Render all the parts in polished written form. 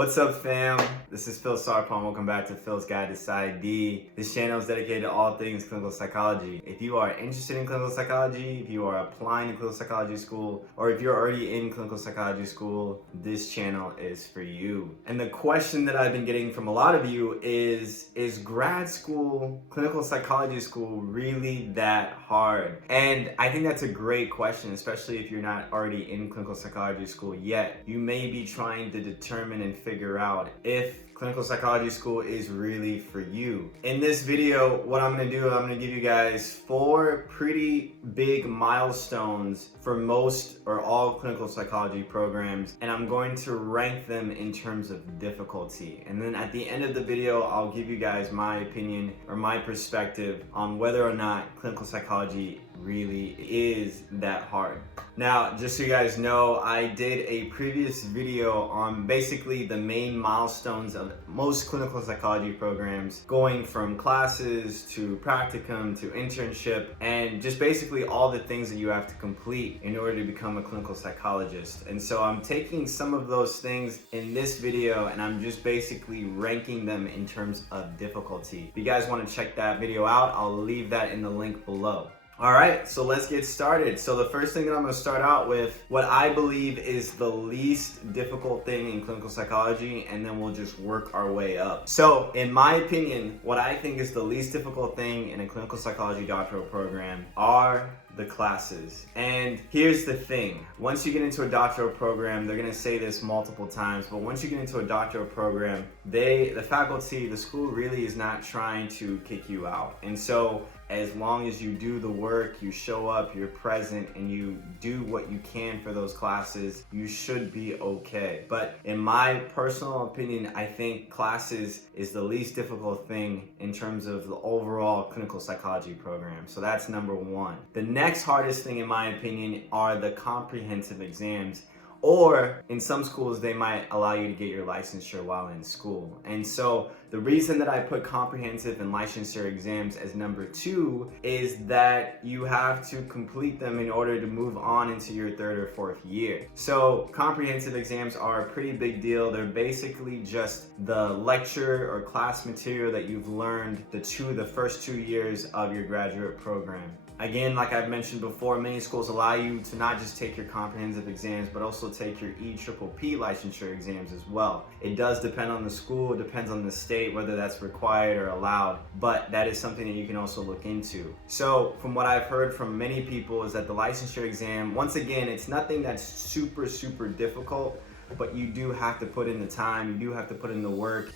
What's up, fam? This is Phil Sarpon. Welcome back to Phil's Guide to PsyD. This channel is dedicated to all things clinical psychology. If you are interested in clinical psychology, if you are applying to clinical psychology school, or if you're already in clinical psychology school, this channel is for you. And the question that I've been getting from a lot of you is grad school, clinical psychology school, really that hard? And I think that's a great question, especially if you're not already in clinical psychology school yet. You may be trying to determine and figure out if clinical psychology school is really for you. In this video, what I'm gonna do, I'm gonna give you guys 4 pretty big milestones for most or all clinical psychology programs, and I'm going to rank them in terms of difficulty. And then at the end of the video, I'll give you guys my opinion or my perspective on whether or not clinical psychology really is that hard. Now, just so you guys know, I did a previous video on basically the main milestones of most clinical psychology programs, going from classes to practicum to internship, and just basically all the things that you have to complete in order to become a clinical psychologist. And so I'm taking some of those things in this video and I'm just basically ranking them in terms of difficulty. If you guys want to check that video out, I'll leave that in the link below. All right, so let's get started. So the first thing that I'm gonna start out with, what I believe is the least difficult thing in clinical psychology, and then we'll just work our way up. So in my opinion, what I think is the least difficult thing in a clinical psychology doctoral program are the classes. And here's the thing, once you get into a doctoral program, they're gonna say this multiple times, but once you get into a doctoral program, the faculty, the school really is not trying to kick you out. And so as long as you do the work, you show up, you're present, and you do what you can for those classes, you should be okay. But in my personal opinion, I think classes is the least difficult thing in terms of the overall clinical psychology program. So that's number 1. The next hardest thing, in my opinion, are the comprehensive exams. Or in some schools, they might allow you to get your licensure while in school. And so the reason that I put comprehensive and licensure exams as number 2 is that you have to complete them in order to move on into your 3rd or 4th year. So comprehensive exams are a pretty big deal. They're basically just the lecture or class material that you've learned the first 2 years of your graduate program. Again, like I've mentioned before, many schools allow you to not just take your comprehensive exams, but also take your EPPP licensure exams as well. It does depend on the school, it depends on the state, whether that's required or allowed, but that is something that you can also look into. So from what I've heard from many people is that the licensure exam, once again, it's nothing that's super difficult, but you do have to put in the time, you do have to put in the work,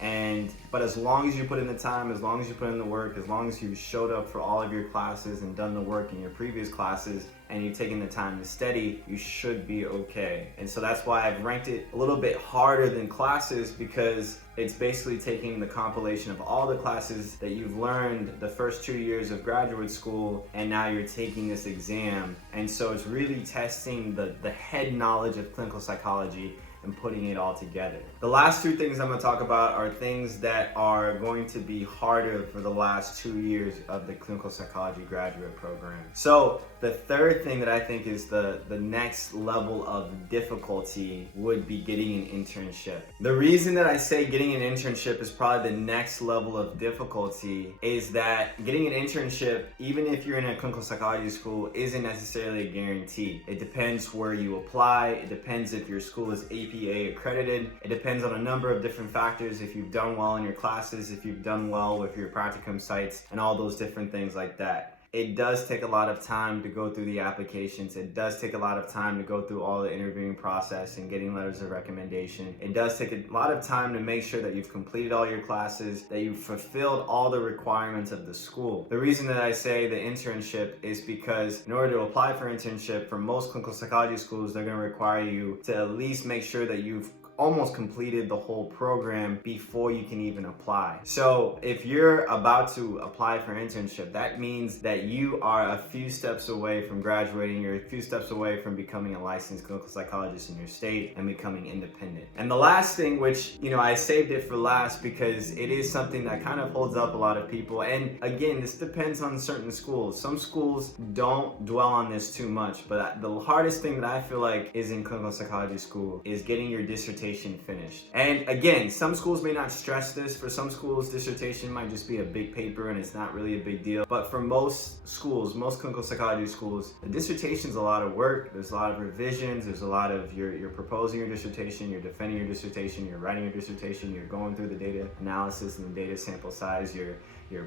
but as long as you put in the time, as long as you put in the work, as long as you showed up for all of your classes and done the work in your previous classes, and you've taken the time to study, you should be okay. And so that's why I've ranked it a little bit harder than classes, because it's basically taking the compilation of all the classes that you've learned the first 2 years of graduate school, and now you're taking this exam. And so it's really testing the head knowledge of clinical psychology and putting it all together. The last 2 things I'm gonna talk about are things that are going to be harder for the last 2 years of the clinical psychology graduate program. So the third thing that I think is the next level of difficulty would be getting an internship. The reason that I say getting an internship is probably the next level of difficulty is that getting an internship, even if you're in a clinical psychology school, isn't necessarily a guarantee. It depends where you apply, it depends if your school is APA accredited, it depends on a number of different factors, if you've done well in your classes, if you've done well with your practicum sites, and all those different things like that. It does take a lot of time to go through the applications. It does take a lot of time to go through all the interviewing process and getting letters of recommendation. It does take a lot of time to make sure that you've completed all your classes, that you've fulfilled all the requirements of the school. The reason that I say the internship is because in order to apply for internship, for most clinical psychology schools, they're gonna require you to at least make sure that you've almost completed the whole program before you can even apply. So if you're about to apply for an internship, that means that you are a few steps away from graduating, you're a few steps away from becoming a licensed clinical psychologist in your state and becoming independent. And the last thing, which, I saved it for last because it is something that kind of holds up a lot of people. And again, this depends on certain schools. Some schools don't dwell on this too much, but the hardest thing that I feel like is in clinical psychology school is getting your dissertation dissertation finished. And again, some schools may not stress this. For some schools, dissertation might just be a big paper and it's not really a big deal. But for most schools, most clinical psychology schools, the dissertation is a lot of work. There's a lot of revisions. There's a lot of, you're proposing your dissertation, you're defending your dissertation, you're writing your dissertation, you're going through the data analysis and the data sample size, you're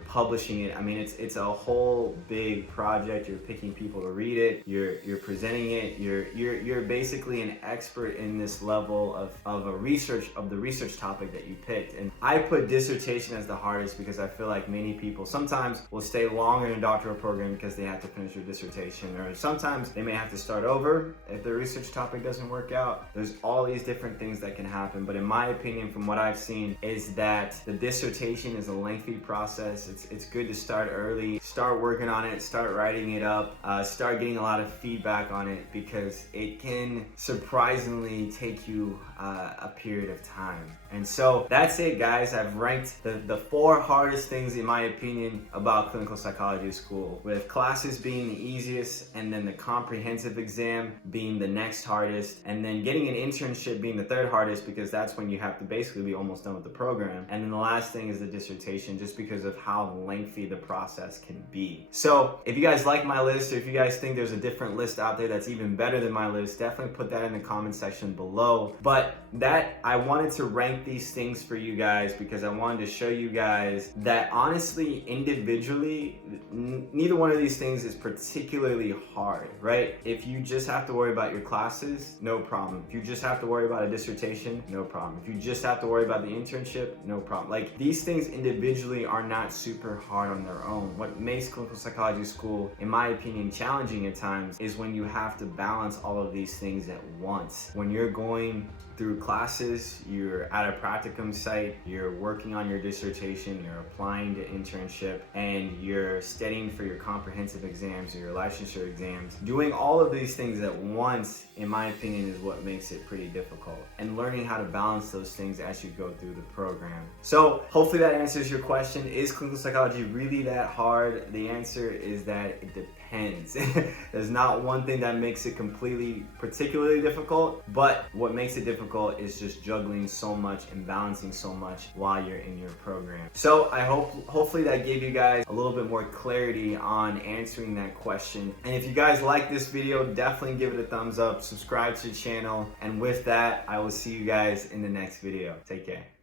publishing it. I mean, it's a whole big project. You're picking people to read it. You're presenting it. You're basically an expert in this level of the research topic that you picked. And I put dissertation as the hardest because I feel like many people sometimes will stay long in a doctoral program because they have to finish their dissertation, or sometimes they may have to start over if the research topic doesn't work out. There's all these different things that can happen. But in my opinion, from what I've seen, is that the dissertation is a lengthy process. It's good to start early, start working on it, start writing it up, start getting a lot of feedback on it, because it can surprisingly take you a period of time. And so that's it, guys. I've ranked the 4 hardest things in my opinion about clinical psychology school, with classes being the easiest, and then the comprehensive exam being the next hardest, and then getting an internship being the 3rd hardest, because that's when you have to basically be almost done with the program. And then the last thing is the dissertation, just because of how lengthy the process can be. So if you guys like my list, or if you guys think there's a different list out there that's even better than my list, definitely put that in the comment section below. But that, I wanted to rank these things for you guys because I wanted to show you guys that honestly, individually, neither one of these things is particularly hard, right? If you just have to worry about your classes, no problem. If you just have to worry about a dissertation, no problem. If you just have to worry about the internship, no problem. Like, these things individually are not super hard on their own. What makes clinical psychology school, in my opinion, challenging at times is when you have to balance all of these things at once. When you're going through classes, you're at a practicum site, you're working on your dissertation, you're applying to internship, and you're studying for your comprehensive exams or your licensure exams. Doing all of these things at once, in my opinion, is what makes it pretty difficult. And learning how to balance those things as you go through the program. So hopefully that answers your question. Is clinical psychology really that hard? The answer is that it depends. There's not one thing that makes it particularly difficult, but what makes it difficult is just juggling so much and balancing so much while you're in your program. So I hopefully that gave you guys a little bit more clarity on answering that question. And if you guys like this video, definitely give it a thumbs up, subscribe to the channel, and with that, I will see you guys in the next video. Take care.